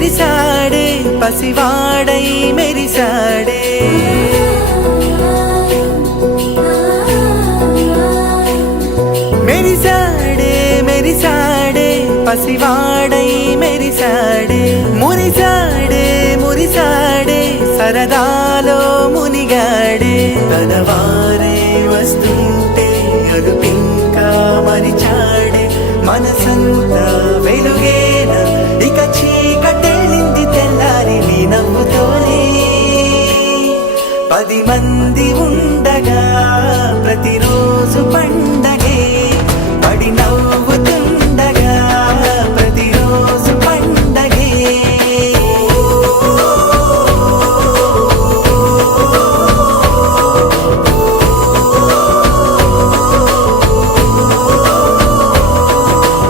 విరిసాడే పసివాడై మెరిసాడే మెరిసాడే మెరిసాడే పసివాడై మెరిసాడే మురిసాడే మురిసాడే సరదాలో మునిగాడే తనవారే వస్తుంటే అదుపింకా మరిచాడే మనసంతా వెలుగేన ఇక చీకటెళ్ళింది తెల్లారి నీ నవ్వుతోనే 10 మంది ఉండగా ప్రతిరోజు పండగే పడి నవ్వుతుండగా ప్రతిరోజు పండగే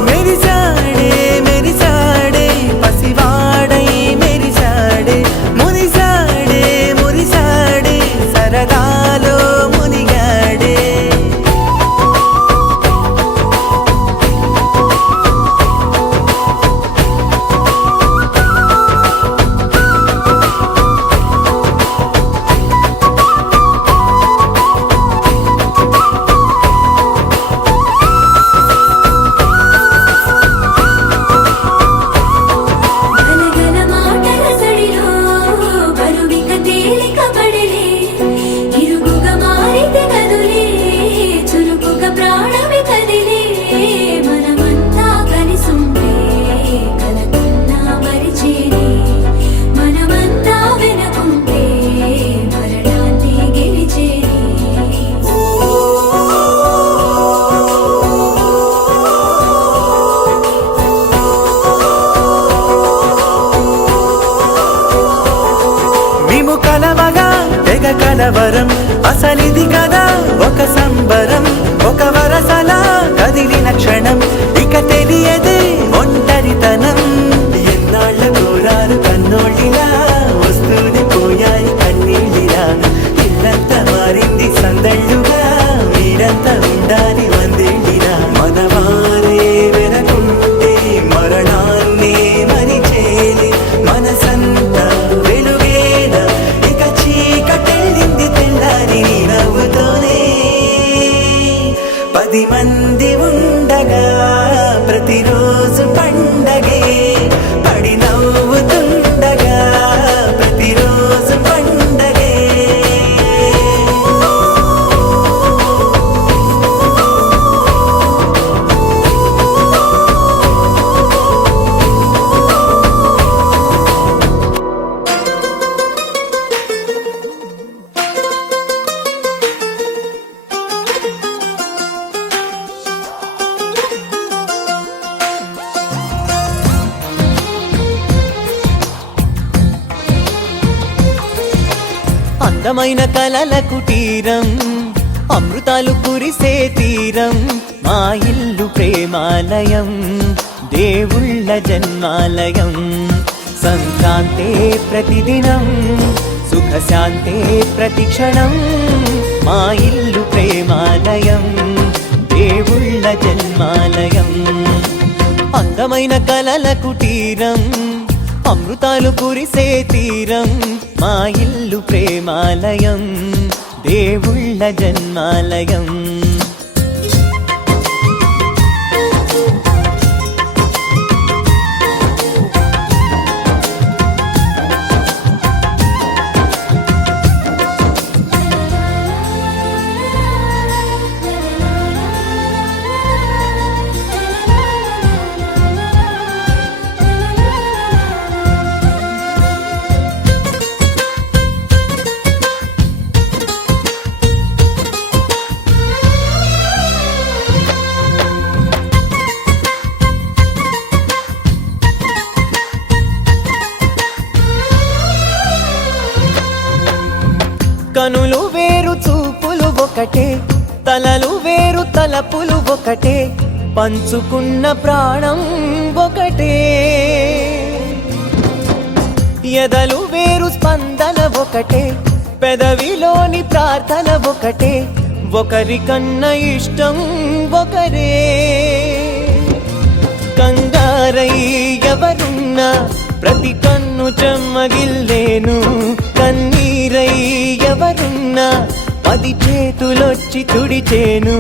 మెరిసాడే మెరిసాడే పసివాడై మెరిసాడే మురిసాడే మురిసాడే సరదాలో మునిగాడే గలగల మాటల సడిలో బరువిక తేలిక పడలే ఇరుగుగా మారితే కదులే చురుకుగా ప్రాణమే కదిలే మనమంతా కలిసుంటే కలకన్నా మరిచేనే మనమంతా వెనకుంటే మరణాన్ని గెలిచేనే మేము కలవగా తెగ కలవరం అసలిది కదా ఒక సంబరం ఒక వరసలా కదిలిన క్షణం ఇక తెలియదే ఒంటరితనం ఎన్నాళ్ళ కోరారు కన్నోళ్ళిలా వస్తూనే పోయాయి కన్నీళ్ళిలా ఇల్లంతా మారింది సందళ్ళుగా మీరంతా ఉండాలి వందేళ్ళిలా మనవారే వెనకుంటే మరణాన్నే మరిచేలి మనసంతా వెలుగేన ఇక చీకటెళ్ళింది తెల్లారి నీ నవ్వుతోనే 10 మంది ఉండగా ప్రతిరోజు పండగే పడి నవ్వుతుండగా ప్రతిరోజు పండగే అందమైన కలల కుటీరం అమృతాలు కురిసే తీరం మా ఇల్లు ప్రేమాలయం దేవుళ్ళ జన్మాలయం సంక్రాంతే ప్రతిదినం సుఖశాంతే ప్రతిక్షణం మా ఇల్లు ప్రేమాలయం దేవుళ్ళ జన్మాలయం అందమైన కలల కుటీరం అమృతాలు కురిసే తీరం మా ఇల్లు ప్రేమాలయం దేవుళ్ళ జన్మాలయం కనులు వేరు చూపులు ఒకటే తలలు వేరు తలపులు ఒకటే పంచుకున్న ప్రాణం ఒకటే ఎదలు వేరు స్పందన ఒకటే పెదవిలోని ప్రార్థన ఒకటే ఒకరికన్నా ఇష్టం ఒకరే కంగారై ఎవరున్నా ప్రతి కన్ను చెమ్మగిల్లేను కన్నీరై ఎవరున్నా 10 చేతులొచ్చి తుడిచేను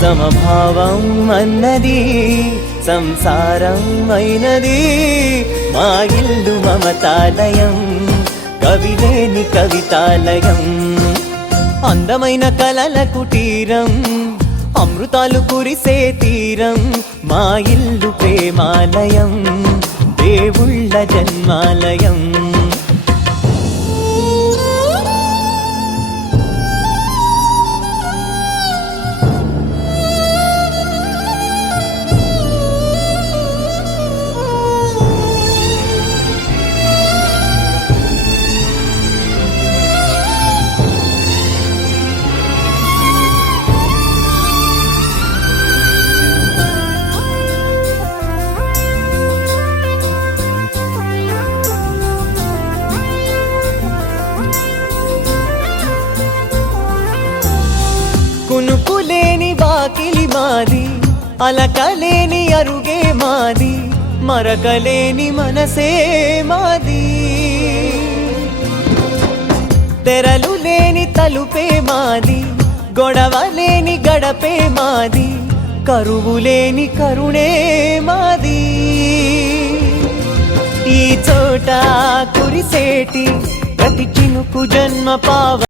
సమభావం అన్నది సంసారం అయినది మా ఇల్లు మమతాలయం కవిలేని కవితాలయం అందమైన కలల కుటీరం అమృతాలు కురిసే తీరం మా ఇల్లు ప్రేమాలయం దేవుళ్ళ జన్మాలయం కునుకులేని వాకిలి మాది అలకలేని అరుగే మాది మరకలేని మనసే మాది తెరలు లేని తలుపే మాది గొడవలేని గడపే మాది కరువు లేని కరుణే మాది ఈ చోట కురిసేటి ప్రతి చినుకు జన్మ పావ